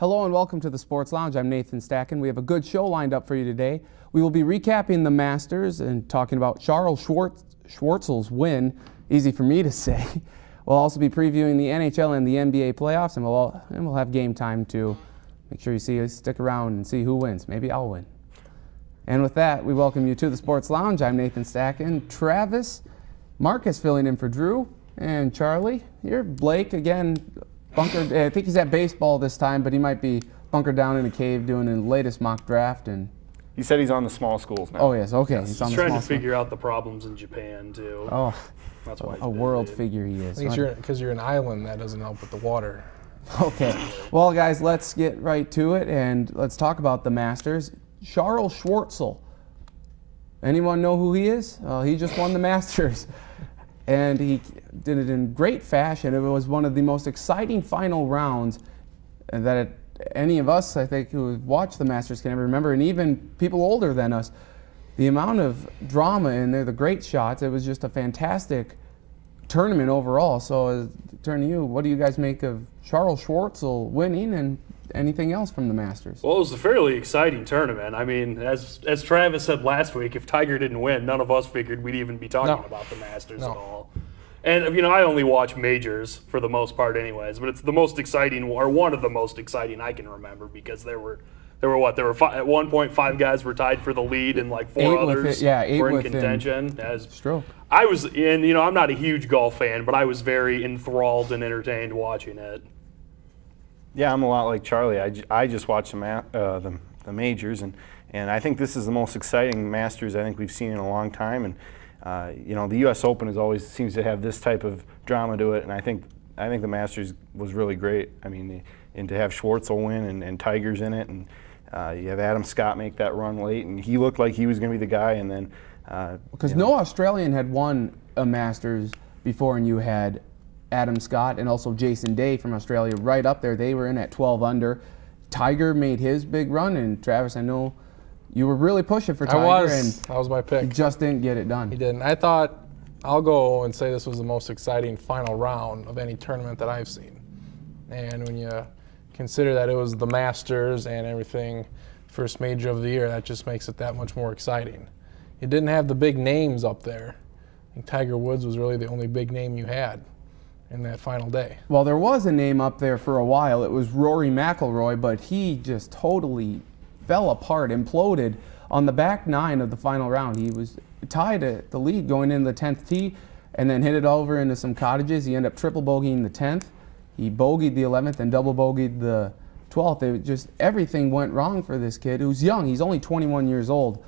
Hello and welcome to the Sports Lounge. I'm Nathan Stacken. We have a good show lined up for you today. We will be recapping the Masters and talking about Charles Schwartzel's win. Easy for me to say. We'll also be previewing the NHL and the NBA playoffs, and we'll have game time too. Make sure you stick around and see who wins. Maybe I'll win. And with that, we welcome you to the Sports Lounge. I'm Nathan Stacken. Travis, Marcus filling in for Drew, and Charlie. Here, Blake again. Bunkered. I think he's at baseball this time, but he might be bunkered down in a cave doing the latest mock draft. And he said he's on the small schools now. Oh yes, okay. Yes, he's trying to figure out the problems in Japan too. Oh, that's why a world figure he is. Because you're an island, that doesn't help with the water. Okay. Well, guys, let's get right to it and let's talk about the Masters. Charles Schwartzel. Anyone know who he is? He just won the Masters. And he did it in great fashion. It was one of the most exciting final rounds that any of us, I think, who have watched the Masters can ever remember, and even people older than us. The amount of drama in there, the great shots, it was just a fantastic tournament overall. So, turn to you, what do you guys make of Charles Schwartzel winning and anything else from the Masters? Well, it was a fairly exciting tournament. I mean, as Travis said last week, if Tiger didn't win, none of us figured we'd even be talking about the Masters at all. And, you know, I only watch majors for the most part anyways, but it's the most exciting, or one of the most exciting I can remember, because at one point 5 guys were tied for the lead and like 4 others were in contention. I was in, you know, I'm not a huge golf fan, but I was very enthralled and entertained watching it. Yeah, I'm a lot like Charlie. I just watch the majors, and I think this is the most exciting Masters I think we've seen in a long time. And you know, the U.S. Open always seems to have this type of drama to it, and I think the Masters was really great. I mean, and to have Schwartzel win and Tiger's in it, and you have Adam Scott make that run late, and he looked like he was going to be the guy. And then because no Australian had won a Masters before, and you had Adam Scott and also Jason Day from Australia right up there. They were in at 12 under. Tiger made his big run, and Travis, I know you were really pushing for Tiger. That was my pick. He just didn't get it done. He didn't. I thought, I'll go and say this was the most exciting final round of any tournament that I've seen. And when you consider that it was the Masters and everything, first major of the year, that just makes it that much more exciting. You didn't have the big names up there. I think Tiger Woods was really the only big name you had in that final day. Well, there was a name up there for a while. It was Rory McIlroy, but he just totally fell apart, imploded on the back 9 of the final round. He was tied at the lead going into the 10th tee and then hit it over into some cottages. He ended up triple bogeying the 10th. He bogeyed the 11th and double bogeyed the 12th. It just, everything went wrong for this kid who's young. He's only 21 years old,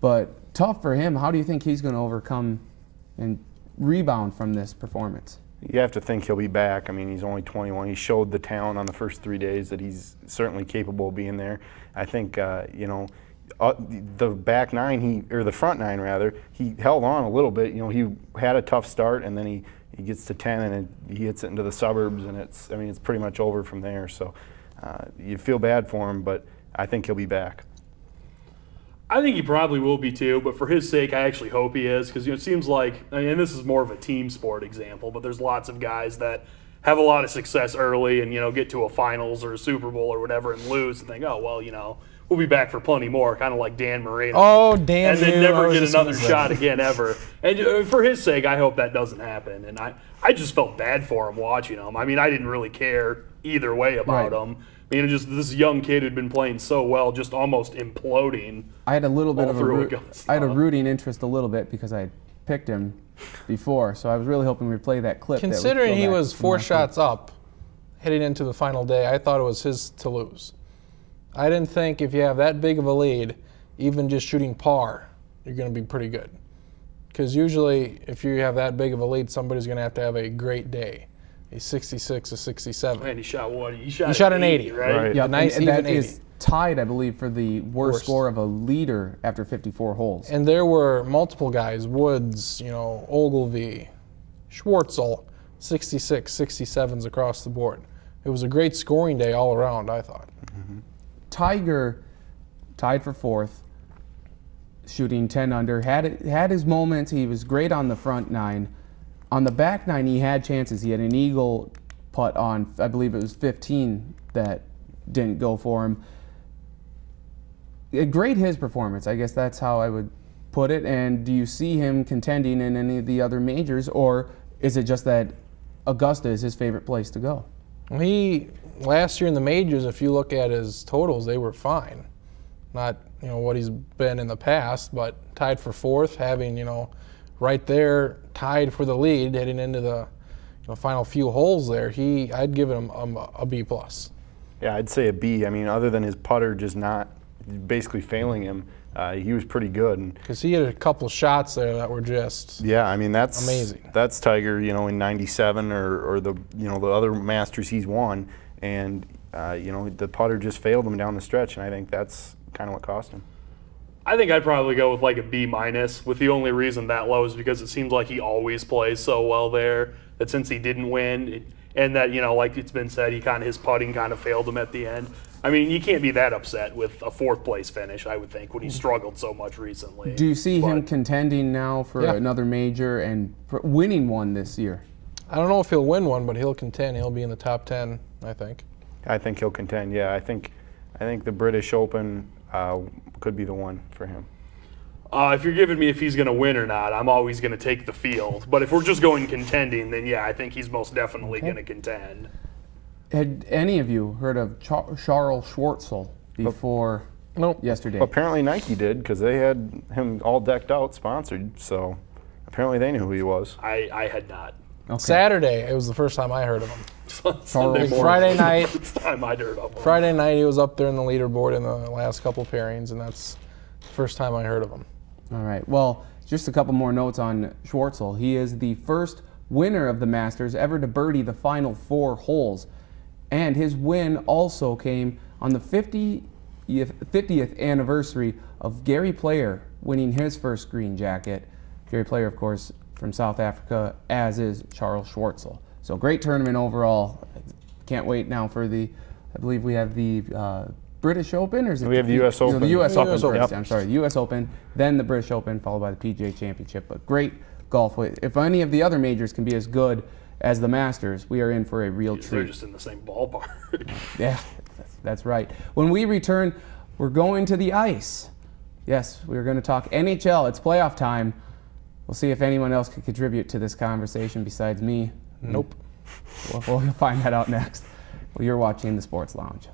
but tough for him. How do you think he's going to overcome and rebound from this performance? You have to think he'll be back. I mean, he's only 21. He showed the talent on the first 3 days that he's certainly capable of being there. I think, you know, the back 9, or the front 9 rather, he held on a little bit. You know, he had a tough start, and then he gets to 10 and he hits it into the suburbs, and it's pretty much over from there. So you feel bad for him, but I think he'll be back. I think he probably will be too, but for his sake, I actually hope he is, because, you know, it seems like, I mean, and this is more of a team sport example, but there's lots of guys that have a lot of success early and, you know, get to a finals or a Super Bowl or whatever and lose and think, oh, well, you know, we'll be back for plenty more, kind of like Dan Marino. Oh, damn. And then never get another shot again ever. And for his sake, I hope that doesn't happen. And I just felt bad for him watching him. I mean, I didn't really care either way about him. I mean, just this young kid who'd been playing so well, just almost imploding. I had a little bit of I had a rooting interest a little bit because I had picked him before, so I was really hoping we'd play that clip. Considering he was 4 shots up heading into the final day, I thought it was his to lose. I didn't think if you have that big of a lead, even just shooting par, you're going to be pretty good. Because usually, if you have that big of a lead, somebody's going to have a great day. A 66, a 67. And he shot what? He shot an 80, right? Yeah, a nice and even that 80. is tied, I believe, for the worst score of a leader after 54 holes. And there were multiple guys, Woods, you know, Ogilvy, Schwartzel, 66, 67s across the board. It was a great scoring day all around, I thought. Mm-hmm. Tiger tied for 4th, shooting 10 under, had his moments. He was great on the front 9. On the back 9, he had chances. He had an eagle putt on, I believe it was 15, that didn't go for him. Grade his performance. I guess that's how I would put it. And do you see him contending in any of the other majors, or is it just that Augusta is his favorite place to go? Last year in the majors, if you look at his totals, they were fine. Not what he's been in the past, but tied for fourth, having right there tied for the lead heading into the final few holes there. I'd give him a B+. Yeah, I'd say a B. I mean, other than his putter just not basically failing him, he was pretty good. Because he had a couple shots there that were just I mean that's amazing. That's Tiger, in '97 or the the other Masters he's won, and the putter just failed him down the stretch, and I think that's kind of what cost him. I think I'd probably go with like a B-, with the only reason that low is because it seems like he always plays so well there that since he didn't win, and that like it's been said, his putting kind of failed him at the end. I mean, you can't be that upset with a fourth place finish, I would think, when he struggled so much recently. Do you see him contending now for another major and winning one this year? I don't know if he'll win one, but he'll contend. He'll be in the top 10, I think. I think he'll contend. Yeah, I think the British Open could be the one for him. If you're giving me if he's going to win or not, I'm always going to take the field. But if we're just going contending, then yeah, I think he's most definitely going to contend. Had any of you heard of Charles Schwartzel before yesterday? Apparently Nike did, because they had him all decked out, sponsored. So apparently they knew who he was. I had not. Okay. Saturday, it was the first time I heard of him. Friday night. First time I'd heard of him. Friday night, he was up there in the leaderboard in the last couple pairings, and that's the first time I heard of him. All right. Well, just a couple more notes on Schwartzel. He is the first winner of the Masters ever to birdie the final 4 holes. And his win also came on the 50th anniversary of Gary Player winning his first green jacket. Gary Player, of course, from South Africa, as is Charles Schwartzel. So great tournament overall. Can't wait now for I believe we have the British Open, or is it? We have the U.S. Open. The U.S. Open first. Yep. I'm sorry, the U.S. Open, then the British Open, followed by the PGA Championship. But great golf. If any of the other majors can be as good as the Masters, we are in for a real treat. They're just in the same ballpark. Yeah, that's right. When we return, we're going to the ice. Yes, we're going to talk NHL. It's playoff time. We'll see if anyone else can contribute to this conversation besides me. Nope. We'll find that out next. Well, you're watching the Sports Lounge.